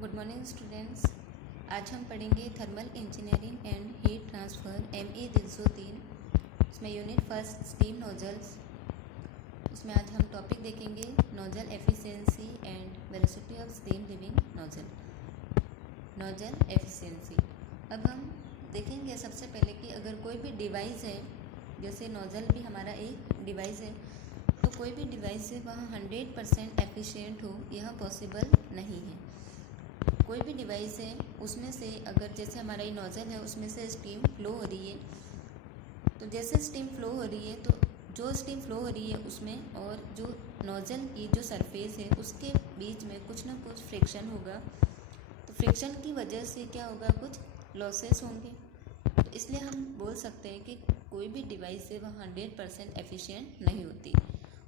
Good morning students. आज हम पढ़ेंगे thermal engineering and heat transfer ME 303। उसमें यूनिट फर्स्ट स्टीम नोजल्स। उसमें आज हम टॉपिक देखेंगे nozzle efficiency and velocity of steam living nozzle. Nozzle efficiency. अब हम देखेंगे सबसे पहले कि अगर कोई भी डिवाइस है, जैसे नोजल भी हमारा एक डिवाइस है, तो कोई भी डिवाइस है वहाँ 100% एफिशिएंट हो, यह पॉसिबल नहीं है। कोई भी डिवाइस है उसमें से अगर जैसे हमारा ये नोजल है उसमें से स्टीम फ्लो हो रही है, तो जैसे स्टीम फ्लो हो रही है तो जो स्टीम फ्लो हो रही है उसमें और जो नोजल की जो सरफेस है उसके बीच में कुछ ना कुछ फ्रिक्शन होगा। तो फ्रिक्शन की वजह से क्या होगा, कुछ लॉसेस होंगे। तो इसलिए हम बोल सकते हैं कि कोई भी डिवाइस है वह 100% एफिशिएंट नहीं होती,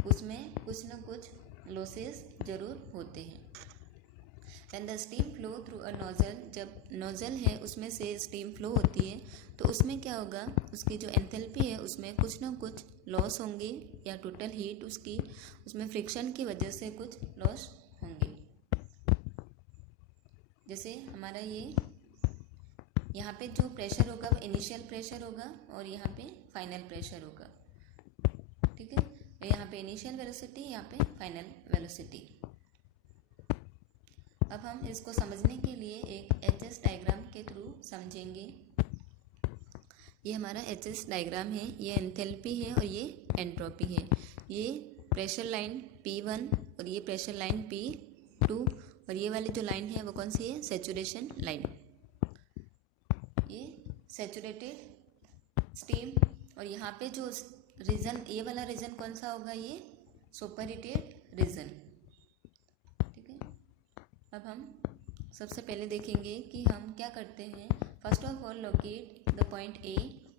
उसमें कुछ ना कुछ लॉसेस ज़रूर होते हैं। When the steam flow through a nozzle, जब नोजल है उसमें से स्टीम फ्लो होती है तो उसमें क्या होगा, उसकी जो एंथैल्पी है उसमें कुछ ना कुछ लॉस होंगे, या टोटल हीट उसकी उसमें फ्रिक्शन की वजह से कुछ लॉस होंगे। जैसे हमारा ये यहाँ पे जो प्रेशर होगा वो इनिशियल प्रेशर होगा और यहाँ पे फाइनल प्रेशर होगा। ठीक है, यहाँ पे इनिशियल वेलोसिटी, यहाँ पे फाइनल वेलोसिटी। अब हम इसको समझने के लिए एक HS डायग्राम के थ्रू समझेंगे। ये हमारा HS डायग्राम है, ये एंथैल्पी है और ये एंट्रोपी है। ये प्रेशर लाइन P1 और ये प्रेशर लाइन P2 और ये वाली जो लाइन है वो कौन सी है, सैचुरेशन लाइन। ये सैचुरेटेड स्टीम और यहाँ पे जो रीजन, ये वाला रीजन कौन सा होगा, ये सुपरहीटेड रीजन। अब हम सबसे पहले देखेंगे कि हम क्या करते हैं। First of all locate the point A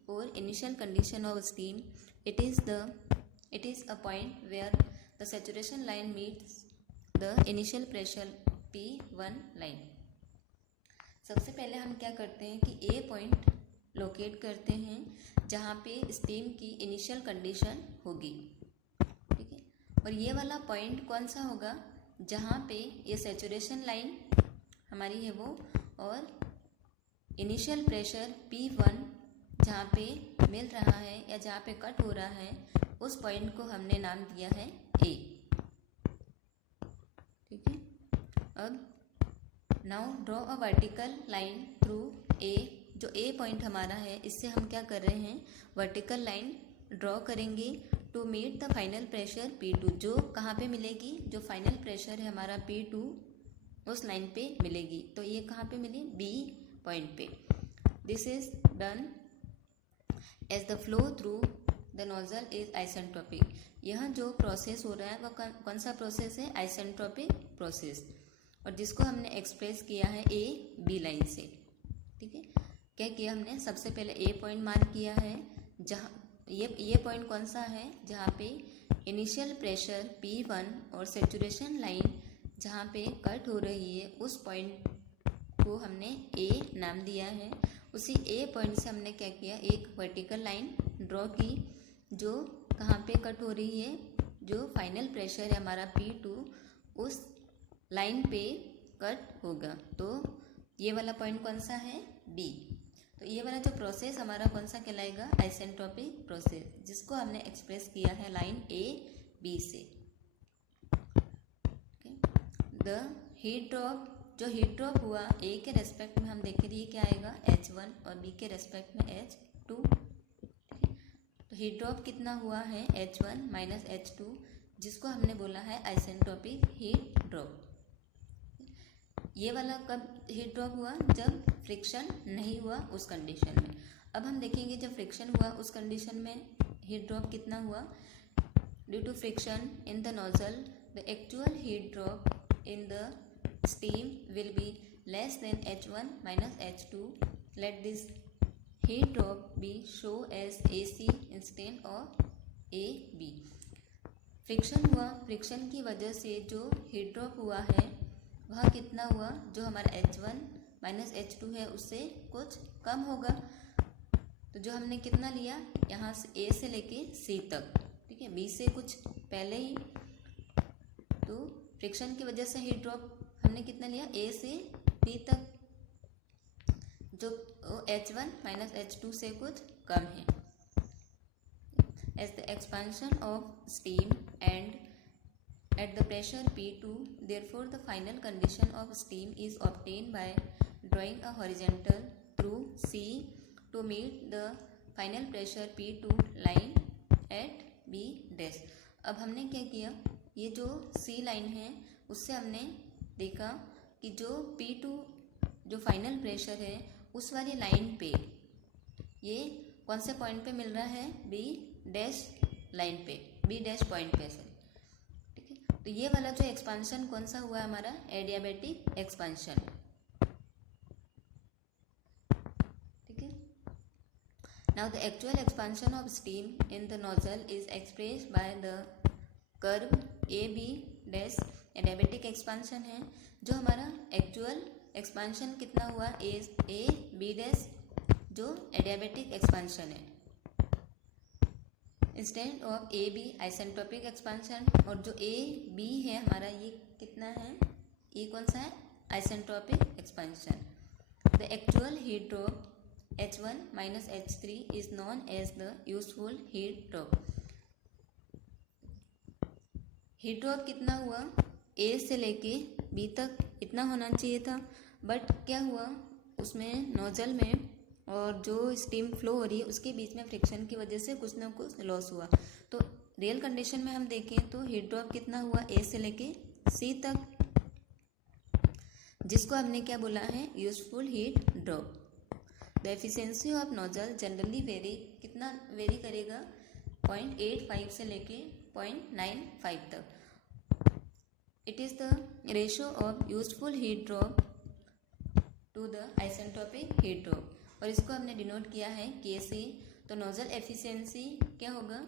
और initial condition of steam. It is a point where the saturation line meets the initial pressure P1 line. सबसे पहले हम क्या करते हैं कि A पॉइंट लोकेट करते हैं जहाँ पे स्टीम की इनिशियल कंडीशन होगी। ठीक है, और ये वाला पॉइंट कौन सा होगा, जहाँ पे ये सैचुरेशन लाइन हमारी है वो और इनिशियल प्रेशर P1 जहाँ पे मिल रहा है या जहाँ पे कट हो रहा है, उस पॉइंट को हमने नाम दिया है A। ठीक है, अब now draw a vertical line through A। जो A पॉइंट हमारा है इससे हम क्या कर रहे हैं, वर्टिकल लाइन ड्रॉ करेंगे to meet the final pressure P2। जो कहाँ पे मिलेगी, जो फाइनल प्रेशर है हमारा P2 उस लाइन पे मिलेगी। तो ये कहाँ पे मिली, B पॉइंट पे। This is done as the flow through the nozzle is isentropic. यह जो प्रोसेस हो रहा है वह कौन सा प्रोसेस है, आइसेंट्रोपिक प्रोसेस, और जिसको हमने एक्सप्रेस किया है A B लाइन से। ठीक है, क्या किया हमने, सबसे पहले A पॉइंट मार्क किया है, जहाँ ये पॉइंट कौन सा है, जहाँ पे इनिशियल प्रेशर P1 और सैचुरेशन लाइन जहाँ पे कट हो रही है उस पॉइंट को हमने A नाम दिया है। उसी A पॉइंट से हमने क्या किया, एक वर्टिकल लाइन ड्रॉ की जो कहाँ पे कट हो रही है, जो फाइनल प्रेशर है हमारा P2 उस लाइन पे कट होगा। तो ये वाला पॉइंट कौन सा है, B। तो ये वाला जो प्रोसेस हमारा कौन सा कहलाएगा, आइसेंट्रोपिक प्रोसेस, जिसको हमने एक्सप्रेस किया है लाइन A B से। द हीट ड्रॉप, जो हीट ड्रॉप हुआ A के रेस्पेक्ट में हम देखें ये क्या आएगा, H1 और B के रेस्पेक्ट में H2। तो हीट ड्रॉप कितना हुआ है, H1 माइनस H2, जिसको हमने बोला है आइसेंट्रोपिक हीट ड्रॉप। ये वाला कब हीट ड्रॉप हुआ, जब फ्रिक्शन नहीं हुआ उस कंडीशन में। अब हम देखेंगे जब फ्रिक्शन हुआ उस कंडीशन में हीट ड्रॉप कितना हुआ। Due to friction in the nozzle the actual heat drop in the steam will be less than H1 minus H2। Let this heat drop be show as AC instead of AB। Friction हुआ, friction की वजह से जो heat drop हुआ है वह कितना हुआ, जो हमारा H1 माइनस H2 है उससे कुछ कम होगा। तो जो हमने कितना लिया, यहाँ से A से लेके C तक, ठीक है, B से कुछ पहले ही। तो फ्रिक्शन की वजह से हीट ड्रॉप हमने कितना लिया, A से बी तक, जो H1 माइनस H2 से कुछ कम है. As the expansion of steam and at the pressure P2, therefore the final condition of steam is obtained by drawing a horizontal through C to meet the final pressure P2 line at B dash. अब हमने क्या किया, ये जो C line है उससे हमने देखा कि जो P2 जो फाइनल प्रेशर है उस वाली लाइन पे ये कौन से पॉइंट पे मिल रहा है, बी डैश लाइन पे, बी डैश पॉइंट पे सर. ठीक है, तो ये वाला जो एक्सपांशन कौन सा हुआ हमारा, एडियाबैटिक एक्सपांशन. ठीक है. Now the actual expansion of steam in the nozzle is expressed by the curve A B dash. Adiabatic expansion है, जो हमारा एक्चुअल एक्सपांशन कितना हुआ, ए बी डैश, जो एडियाबैटिक एक्सपांशन है. Instead of A B isentropic expansion, और जो A B है हमारा ये कितना है, ये कौन सा है, isentropic expansion. The actual heat drop H1 minus H3 is known as the useful heat drop. Heat drop कितना हुआ, ए से लेके बी तक इतना होना चाहिए था, बट क्या हुआ उसमें नोजल में और जो स्टीम फ्लो हो रही है उसके बीच में फ्रिक्शन की वजह से कुछ ना कुछ लॉस हुआ. तो रियल कंडीशन में हम देखें तो हीट ड्रॉप कितना हुआ, ए से लेके सी तक, जिसको हमने क्या बोला है, useful heat drop. The efficiency of nozzle generally vary, कितना वेरी करेगा, 0.85 से लेके 0.95 तक. It is the ratio of useful heat drop to the isentropic heat drop, और इसको हमने डिनोट किया है के से. तो नोजल एफिशिएंसी क्या होगा,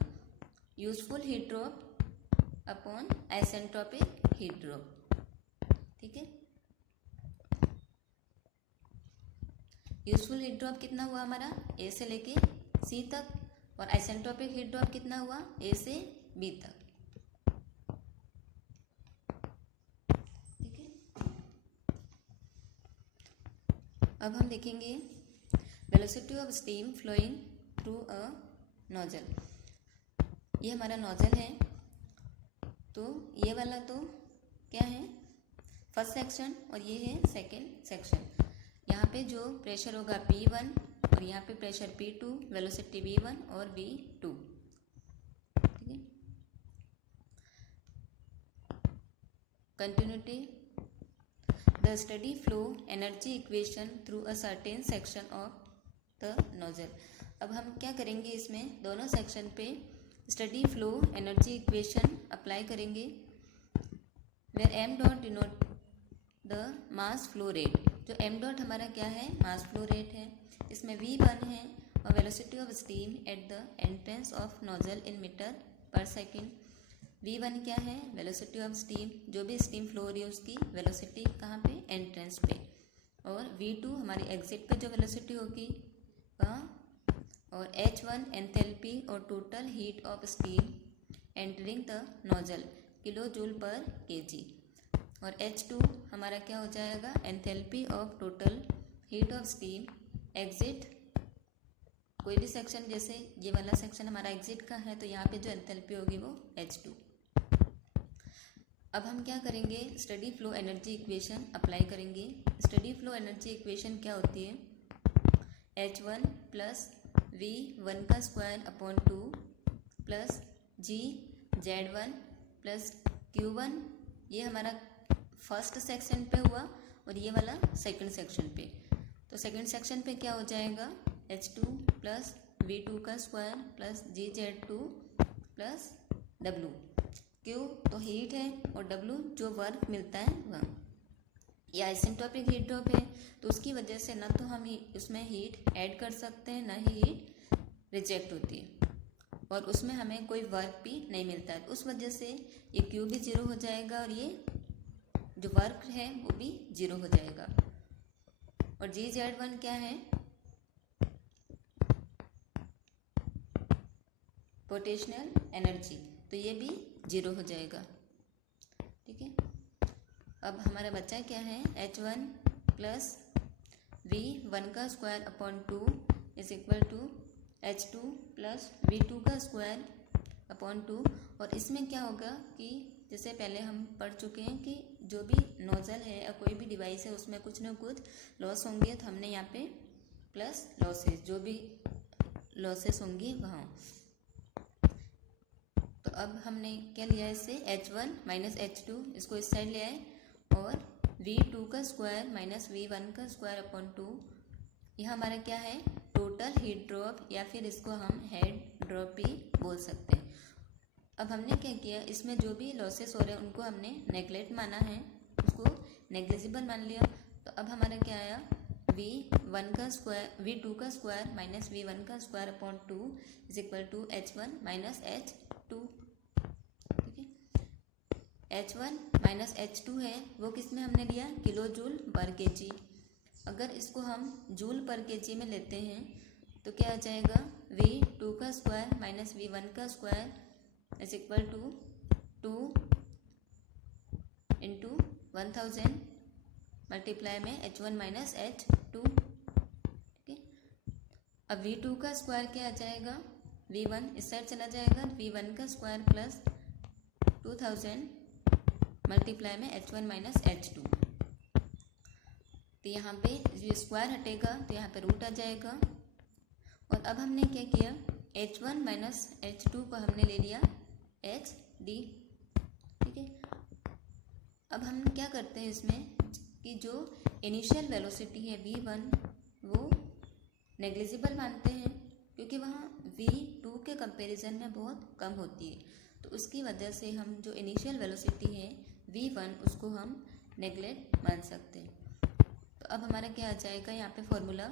useful heat drop upon isentropic heat drop. ठीक है, यूजफुल हीट ड्रॉप कितना हुआ हमारा, ए से लेके सी तक, और आइसेंट्रोपिक हीट ड्रॉप कितना हुआ, ए से बी तक. ठीक है, अब हम देखेंगे velocity of steam flowing through a nozzle. ये हमारा नोजल है, तो ये वाला तो क्या है, फर्स्ट सेक्शन, और ये है सेकेंड सेक्शन. यहाँ पे जो प्रेशर होगा P1 और यहाँ पे प्रेशर P2, वेलोसिटी V1 और V2. ठीक है, continuity. The steady flow energy equation through a certain section of the nozzle. अब हम क्या करेंगे, इसमें दोनों सेक्शन पे steady flow energy equation apply करेंगे, where M dot denote the mass flow rate. जो एम डॉट हमारा क्या है, मास फ्लो रेट है. इसमें V1 है और velocity of steam at the entrance of nozzle in meter per second. V1 क्या है, वेलोसिटी ऑफ स्टीम, जो भी स्टीम फ्लो हो रही है उसकी वेलोसिटी कहाँ पे, एंट्रेंस पे. और V2 हमारी एग्जिट पे जो वेलोसिटी होगी कहाँ, और H1 एंथैल्पी और total heat of steam entering the nozzle, kilo joule पर kg. और H2 हमारा क्या हो जाएगा, enthalpy of total heat of steam exit, कोई भी सेक्शन, जैसे ये वाला सेक्शन हमारा एग्जिट का है तो यहाँ पे जो एंथैल्पी होगी वो H2. अब हम क्या करेंगे, study flow energy equation apply करेंगे. स्टडी फ्लो एनर्जी इक्वेशन क्या होती है, H1 प्लस V1 का square upon 2 plus GZ1 plus Q1, ये हमारा फर्स्ट सेक्शन पे हुआ और ये वाला सेकंड सेक्शन पे. तो सेकंड सेक्शन पे क्या हो जाएगा, H2 प्लस V2 का square plus GZ2 plus W. Q तो हीट है और W जो वर्क मिलता है वह. ये आइसेंट्रोपिक हीट ड्रॉप है, तो उसकी वजह से ना तो हम उसमें हीट ऐड कर सकते हैं, ना ही हीट रिजेक्ट होती है, और उसमें हमें कोई वर्क भी नहीं मिलता है. उस वजह से ये Q भी जीरो हो जाएगा और ये जो वर्क है वो भी जीरो हो जाएगा. और GZ1 क्या है, पोटेंशियल एनर्जी, तो ये भी जीरो हो जाएगा. ठीक है, अब हमारा बच्चा क्या है, H1 प्लस V1 का square upon 2 is equal to H2 plus V2 का स्क्वायर अपॉन 2। और इसमें क्या होगा कि जैसे पहले हम पढ़ चुके हैं कि जो भी नोजल है या कोई भी डिवाइस है उसमें कुछ ना कुछ लॉस होंगे, तो हमने यहाँ पे प्लस लॉसेस, जो भी लॉसेस होंगी वहाँ। तो अब हमने क्या लिया इससे H1 माइनस H2, इसको इस साइड ले आए, और V2 का स्क्वायर माइनस V1 का स्क्वायर अपॉन 2। यह हमारा क्या है, टोटल हीट ड्रॉप, या फिर इसको हम हेड ड्रॉप भी बोल सकते हैं। अब हमने क्या किया, इसमें जो भी लॉसेस हो रहे हैं उनको हमने नेगलेक्ट माना है, उसको नेग्लिजिबल मान लिया। तो अब हमारा क्या आया, V1 का स्क्वायर V2 का स्क्वायर माइनस V1 का square upon 2 is equal to H1 minus H2। ठीक है, H1 माइनस H2 है वो किस में हमने लिया, किलो जूल पर केजी। अगर इसको हम जूल पर केजी में लेते हैं तो क्या आ जाएगा, V2 का स्क्वायर माइनस V1 का square is equal to 2 into 1000 multiply में H1 माइनस H2। ठीक है, अब V2 का स्क्वायर क्या आ जाएगा, V1 इस साइड चला जाएगा, V1 का स्क्वायर प्लस 2000 मल्टीप्लाई में H1 माइनस H2। तो यहाँ पे जो स्क्वायर हटेगा तो यहाँ पे रूट आ जाएगा। और अब हमने क्या किया, H1 माइनस H2 को हमने ले लिया HD। ठीक है, अब हम क्या करते हैं इसमें कि जो इनिशियल वेलोसिटी है V1 वो नेग्लिजिबल मानते हैं, क्योंकि वहाँ V2 के कंपैरिजन में बहुत कम होती है। तो उसकी वजह से हम जो इनिशियल वेलोसिटी है V1 उसको हम नेग्लेक्ट मान सकते हैं। तो अब हमारा क्या आ जाएगा, यहाँ पे formula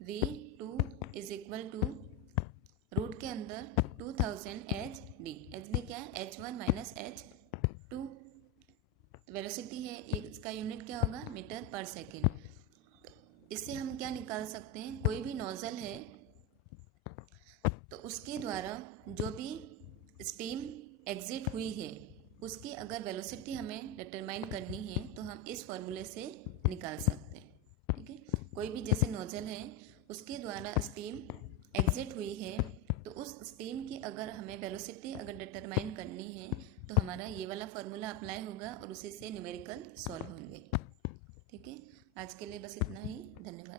V2 is equal to root के अंदर 2000 HD क्या है, H1 माइनस H2। वेलोसिटी है, इसका यूनिट क्या होगा, मीटर पर सेकेंड। तो इससे हम क्या निकाल सकते हैं, कोई भी नोजल है तो उसके द्वारा जो भी स्टीम एग्जिट हुई है उसकी अगर वेलोसिटी हमें डिटरमाइन करनी है तो हम इस फॉर्मूले से निकाल सकते हैं। ठीक है, कोई भी जैसे नोजल है उसके द्वारा स्टीम एग्जिट हुई है तो उस स्टीम की अगर हमें वेलोसिटी अगर डिटरमाइन करनी है तो हमारा ये वाला फार्मूला अप्लाई होगा और उसी से न्यूमेरिकल सॉल्व होंगे। ठीक है, आज के लिए बस इतना ही, धन्यवाद।